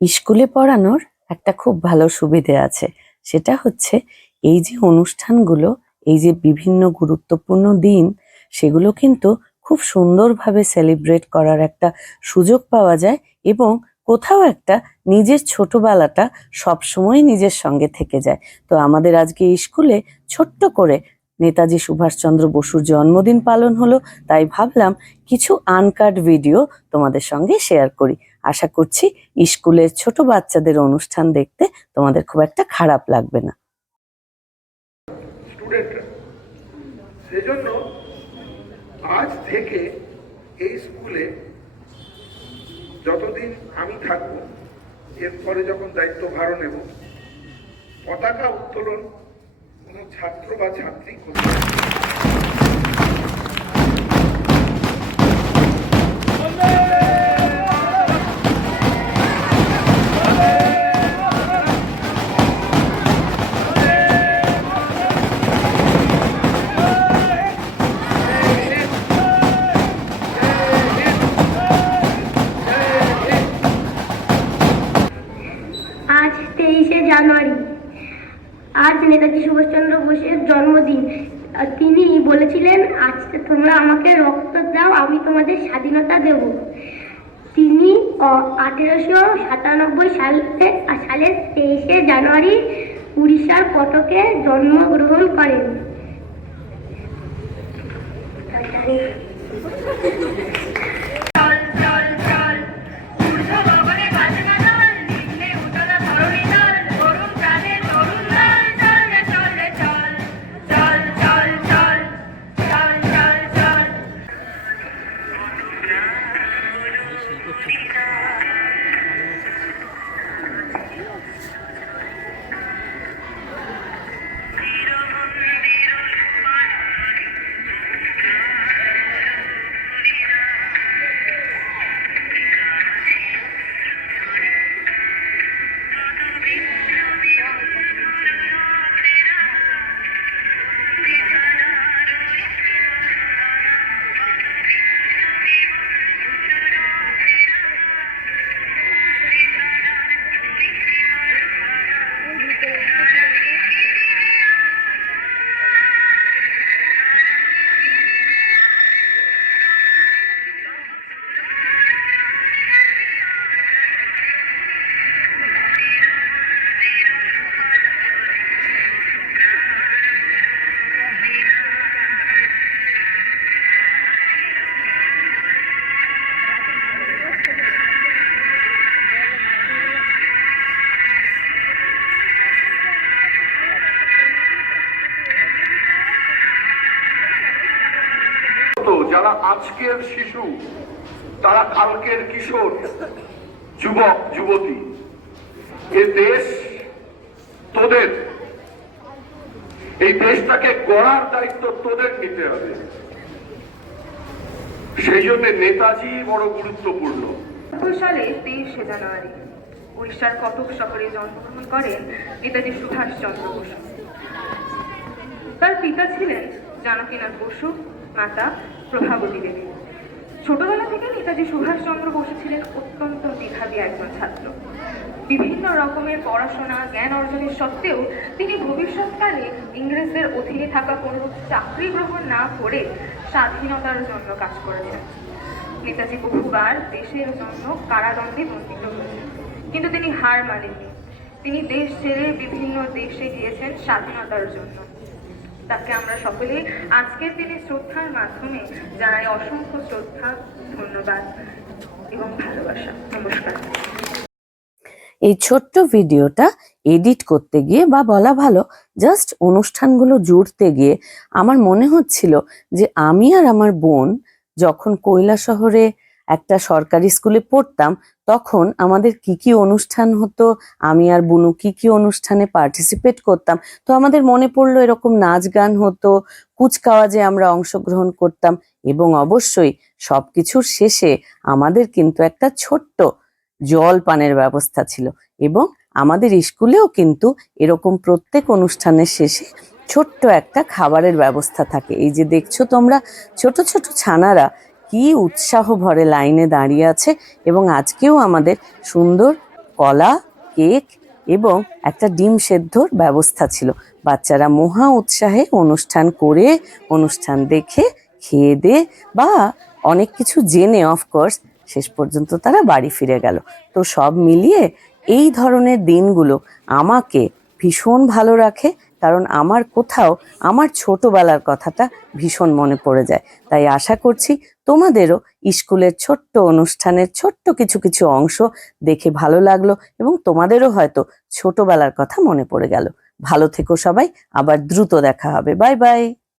স্কুলে পড়ানোর একটা খুব ভালো সুবিধে আছে, সেটা হচ্ছে এই যে অনুষ্ঠানগুলো, এই যে বিভিন্ন গুরুত্বপূর্ণ দিন, সেগুলো কিন্তু খুব সুন্দরভাবে সেলিব্রেট করার একটা সুযোগ পাওয়া যায় এবং কোথাও একটা নিজের ছোটবেলাটা সবসময় নিজের সঙ্গে থেকে যায়। তো আমাদের আজকে স্কুলে ছোট্ট করে নেতাজি সুভাষচন্দ্র বসুর জন্মদিন পালন হলো, তাই ভাবলাম কিছু আনকাট ভিডিও তোমাদের সঙ্গে শেয়ার করি। আশা করছি স্কুলের ছোট বাচ্চাদের অনুষ্ঠান দেখতে তোমাদের খুব একটা খারাপ লাগবে না। স্টুডেন্টরা সেজন্য আজ থেকে এই স্কুলে যতদিন আমি থাকবো, এরপরে যখন দায়িত্বভার নেব, পতাকা উত্তোলন কোনো ছাত্র বা ছাত্রী করবে। আজ 23শে জানুয়ারি, আজ নেতাজি সুভাষচন্দ্র বোসের জন্মদিন। তিনি বলেছিলেন, আজ তোমরা আমাকে রক্ত দাও, আমি তোমাদের স্বাধীনতা দেব। তিনি 1897 সালের 23শে জানুয়ারি উড়িষ্যার কটকে জন্মগ্রহণ করেন। যারা আজকের শিশু, তারা কালকের কিশোর, যুবক যুবতী। এ দেশ তোদের, এই দেশটাকে গড়ার দায়িত্ব তোদের নিতে হবে। সেই জন্য নেতাজি বড় গুরুত্বপূর্ণ। সালে 23শে জানুয়ারি উড়িষ্যার কটক শহরে জন্মগ্রহণ করেন নেতাজি সুভাষচন্দ্র বসু। তার পিতা ছিলেন জানকীনাথ বসু, মাতা প্রভাবতী দেবী। ছোটবেলা থেকে নেতাজি সুভাষচন্দ্র বসু ছিলেন অত্যন্ত মেধাবী একজন ছাত্র। বিভিন্ন রকমের পড়াশোনা জ্ঞান অর্জনের সত্ত্বেও তিনি ভবিষ্যৎকালে ইংরেজদের অধীনে থাকা কোনো চাকরি গ্রহণ না করে স্বাধীনতার জন্য কাজ করেছেন। নেতাজি বহুবার দেশের জন্য কারাদণ্ডে দণ্ডিত হয়েছেন, কিন্তু তিনি হার মানেননি। তিনি দেশ ছেড়ে বিভিন্ন দেশে গিয়েছেন স্বাধীনতার জন্য। তাকে আমরা সকলে আজকের দিনে শ্রদ্ধার মাধ্যমে জানাই অসংখ্য শ্রদ্ধা, ধন্যবাদ এবং ভালোবাসা। নমস্কার। এই ছোট্ট ভিডিওটা এডিট করতে গিয়ে, বা বলা ভালো জাস্ট অনুষ্ঠানগুলো জুড়তে গিয়ে, আমার মনে হচ্ছিল যে আমি আর আমার বোন যখন কৈলাসহরে একটা সরকারি স্কুলে পড়তাম, তখন আমাদের কি কি অনুষ্ঠান হতো, আমি আর বুনু কি কি অনুষ্ঠানে পার্টিসিপেট করতাম। তো আমাদের মনে পড়লো এরকম নাচ গান হতো, কুচকাওয়াজে আমরা অংশগ্রহণ করতাম, এবং অবশ্যই সবকিছুর শেষে আমাদের কিন্তু একটা ছোট্ট জল পানের ব্যবস্থা ছিল। এবং আমাদের স্কুলেও কিন্তু এরকম প্রত্যেক অনুষ্ঠানের শেষে ছোট্ট একটা খাবারের ব্যবস্থা থাকে। এই যে দেখছো তোমরা, ছোট ছোট ছানারা কি উৎসাহ ভরে লাইনে দাঁড়িয়ে আছে, এবং আজকেও আমাদের সুন্দর কলা, কেক এবং একটা ডিম সেদ্ধর ব্যবস্থা ছিল। বাচ্চারা মহা উৎসাহে অনুষ্ঠান করে, অনুষ্ঠান দেখে, খেয়ে দিয়ে বা অনেক কিছু জেনে অফকোর্স শেষ পর্যন্ত তারা বাড়ি ফিরে গেল। তো সব মিলিয়ে এই ধরনের দিনগুলো আমাকে ভীষণ ভালো রাখে, কারণ আমার কোথাও আমার ছোটবেলার কথাটা ভীষণ মনে পড়ে যায়। তাই আশা করছি তোমাদেরও স্কুলের ছোট্ট অনুষ্ঠানের ছোট্ট কিছু কিছু অংশ দেখে ভালো লাগলো এবং তোমাদেরও হয়তো ছোটবেলার কথা মনে পড়ে গেল। ভালো থেকো সবাই, আবার দ্রুত দেখা হবে। Bye bye.